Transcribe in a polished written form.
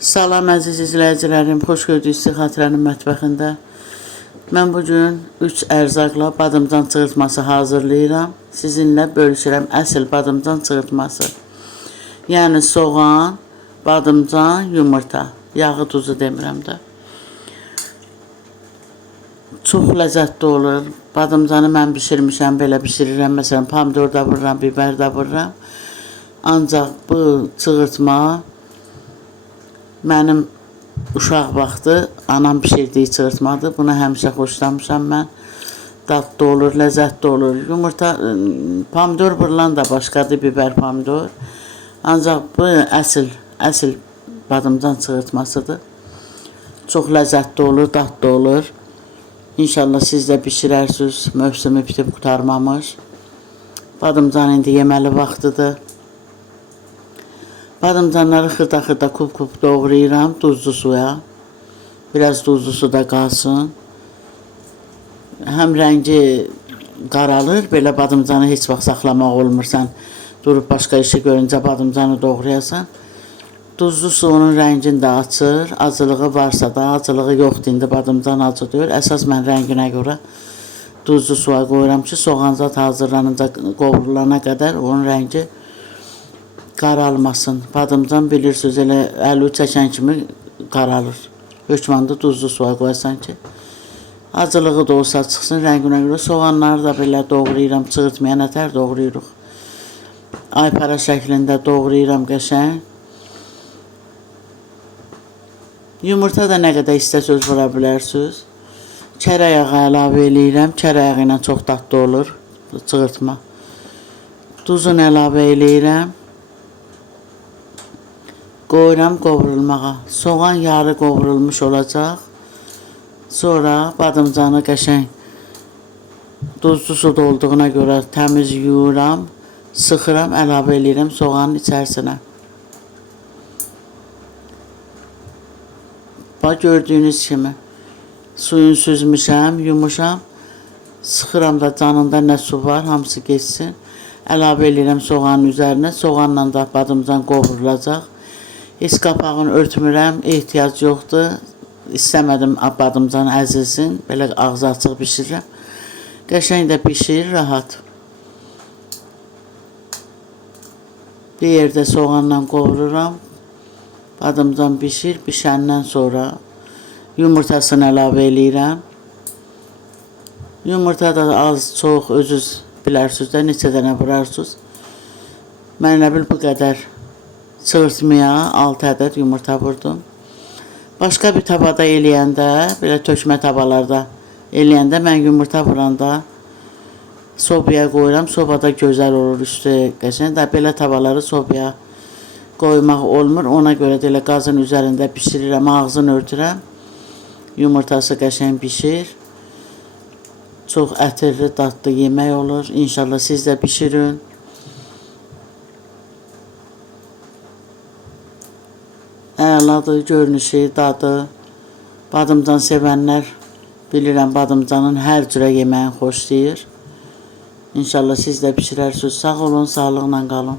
Salam əziz izləyicilərim, xoş gördük sizi Xatirənin mətbəxində. Mən bugün 3 ərzaqla badımcan çığırtması hazırlayıram. Sizinlə bölüşürəm əsl badımcan çığırtması. Yəni soğan, badımcan, yumurta, yağı, tuzu demirəm də. Çox ləzzətli olur. Badımcanı mən bişirmişəm, belə bişirirəm. Məsələn, pomidor da vururam, biber də vururam. Ancaq bu çığırtma mənim uşaq vaxtı anam pişirdiyi çığırtmadır. Buna həmişə xoşlamışam mən. Dadlı olur, ləzzətli olur. Yumurta, pomidor vurulan da başqadır, biber, pomidor. Ancaq bu əsl badımcan çığırtmasıdır. Çox ləzzətli olur, dadlı olur. İnşallah siz də bişirərsiniz, mövsümü bitib qutarmamış. Badımcan indi yeməli vaxtıdır. Badımcanları xırda-xırda kub-kub doğrayıram duzlu suya. Biraz duzlu suda qalsın. Həm rəngi qaralır, belə badımcanı heç vaxt saxlamaq olmur. Sən durub başqa işi görüncə badımcanı doğrayasan. Duzlu su onun rəngini də açır. Acılığı varsa da, acılığı yoxdur, indi badımcan acı deyil. Əsas mən rənginə görə duzlu suya qoyuram ki, soğanzat hazırlanınca, qovrulana qədər onun rəngi qaralmasın. Badımcan bilirsiniz, elə əli çəkən kimi qaralır. Hökmanda duzlu suya qoyasan ki, acılığı da olsa çıxsın rənginə görə. Soğanları da belə doğrayıram, çığırtmaya nətər doğrayırıq. Aypara şəklində doğrayıram qəşəng. Yumurta da nə qədər istəsəz vura bilərsiniz. Kərə yağı əlavə eləyirəm. Kərə yağı ilə çox dadlı olur çığırtma. Duzunu əlavə eləyirəm. Qoyuram qovrulmağa. Soğan yarı qovrulmuş olacaq. Sonra badımcanı qəşəng duzlu suda olduğuna görə təmiz yuyuram. Sıxıram, əlavə eləyirəm soğanın içərisinə. Bax, gördüyünüz kimi suyun süzmüşəm, yumuşam. Sıxıram da canında nə su var, hamısı geçsin. Əlavə eləyirəm soğanın üzərinə. Soğanla da badımcan qovrulacaq. Heç qapağını örtmürəm, ehtiyac yoxdur. İstəmədim badımcan əzilsin. Belə ağzı açıq bişirirəm. Qəşəng də bişir, rahat. Bir yerdə soğanla qovururam. Badımcan bişir, bişəndən sonra yumurtasını əlavə eləyirəm. Yumurta da az, çox, özünüz bilərsiniz də, neçə dənə vurarsınız. Mən elə bil bu qədər çığırtmaya 6 ədəd yumurta vurdum. Başqa bir tabada eləyəndə, belə tökmə tabalarda eləyəndə, mən yumurta vuranda sobaya qoyuram. Sobada gözəl olur üstü qəşəng. Belə tabaları sobaya qoymaq olmur. Ona görə də elə qazın üzərində pişirirəm, ağzını örtürəm. Yumurtası qəşəng pişir. Çox ətirli, dadlı yemək olur. İnşallah siz də pişirin. Əladır, görünüşü, dadı. Badımcan sevənlər bilirəm, badımcanın hər cürə yeməyin xoşlayır. İnşallah siz də pişirərsiniz. Sağ olun, sağlıqla qalın.